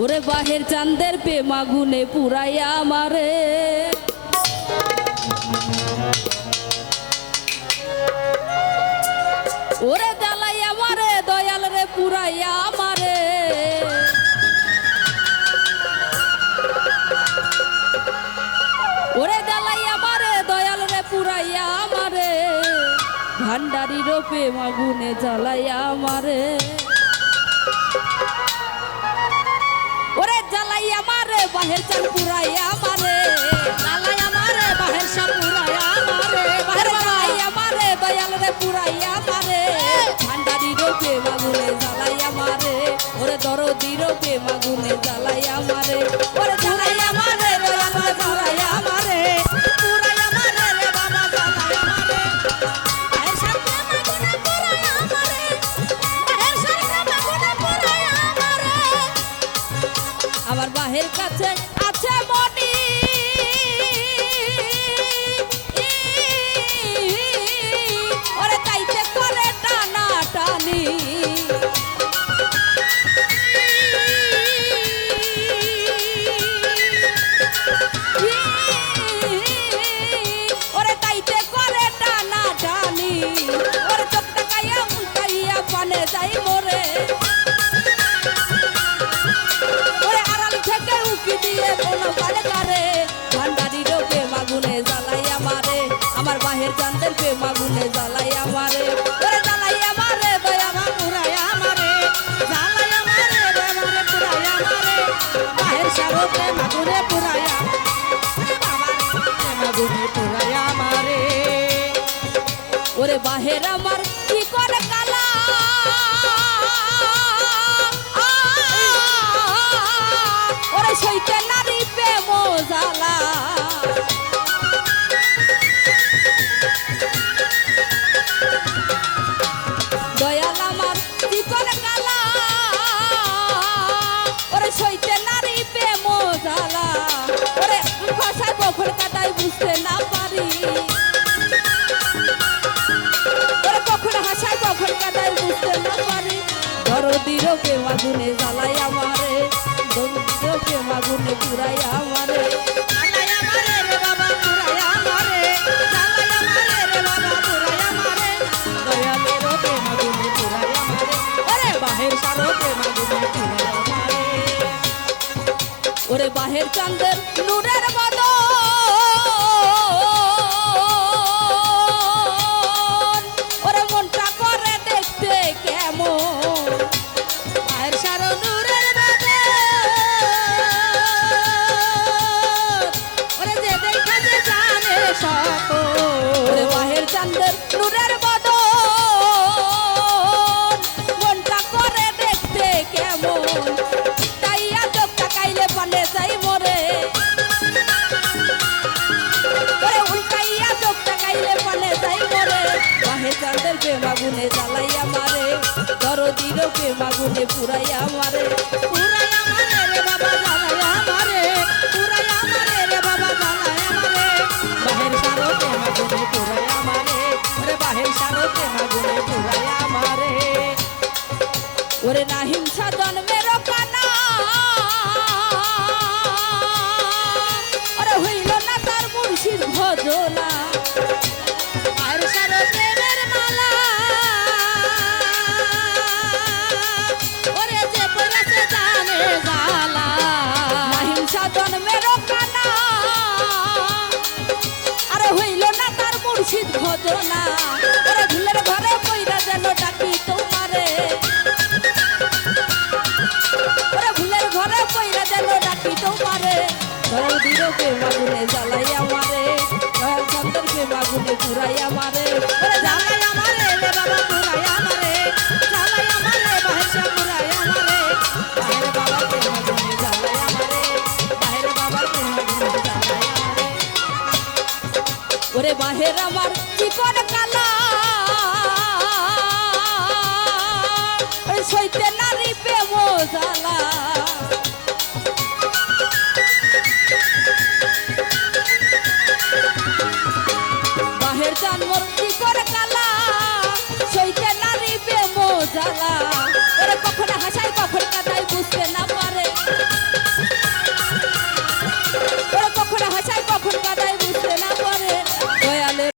ওরে বাহের চান্দের পে মাগুনে পুরাইয়া আমারে। ওরে জ্বালাই আমারে, দয়াল রে পুরাইয়া আমারে। ওরে জ্বালাই আমারে, দয়াল রে পুরাইয়া আমারে। ভান্ডারি রূপে মাগুনে জ্বালাইয়া আমারে। জ্বালাই আমারে, বাহের চাল পুরাইয়া আমারে জ্বালাই আমারে, বাহের চাল পুরাইয়া আমারে, বাহের জ্বালাই আমারে, দয়াল রে পুরাইয়া আমারে মাগুনে জ্বালাই আমারে, ওরে কাছে চান্দের পে মাগুনে জ্বালাই আমারে ওরে জ্বালাই আমারে দয়া মা পুরাই আমারে জ্বালাই আমারে রে মারে পুরাই আমারে বাহের সারোপে মাগুনে পুরাইয়া মাগুনে পুরাই আমারে ওরে বাহের আমার কি করে কালা ওরে সইতে নারী বাবা পুরাই আমারে। দয়ালের কে মাগুনে পুরাই আমারে। ওরে বাহের চাঁদের নূরের বদন বাহে চাঁদের প্রেম আগুনে জ্বালাইয়া মারে, দরদির প্রেম আগুনে পুরাইয়া মারে। পুরাইয়া মারে রে বাবা, জ্বালাইয়া মারে। পুরাইয়া মারে সারো প্রেম আগুনে মারে, ওরে আগুনে না হিংসা জন্মের হইল না তার মুর্শিদ ভজনা। আর সারো জন্মের কানা। আরে হইল না তার মুর্শিদ ভজনা ওরে ভুলের ঘরে পইরা দুঃখের আমার জীবন কালা। সইতে নারী প্রেম জ্বালা।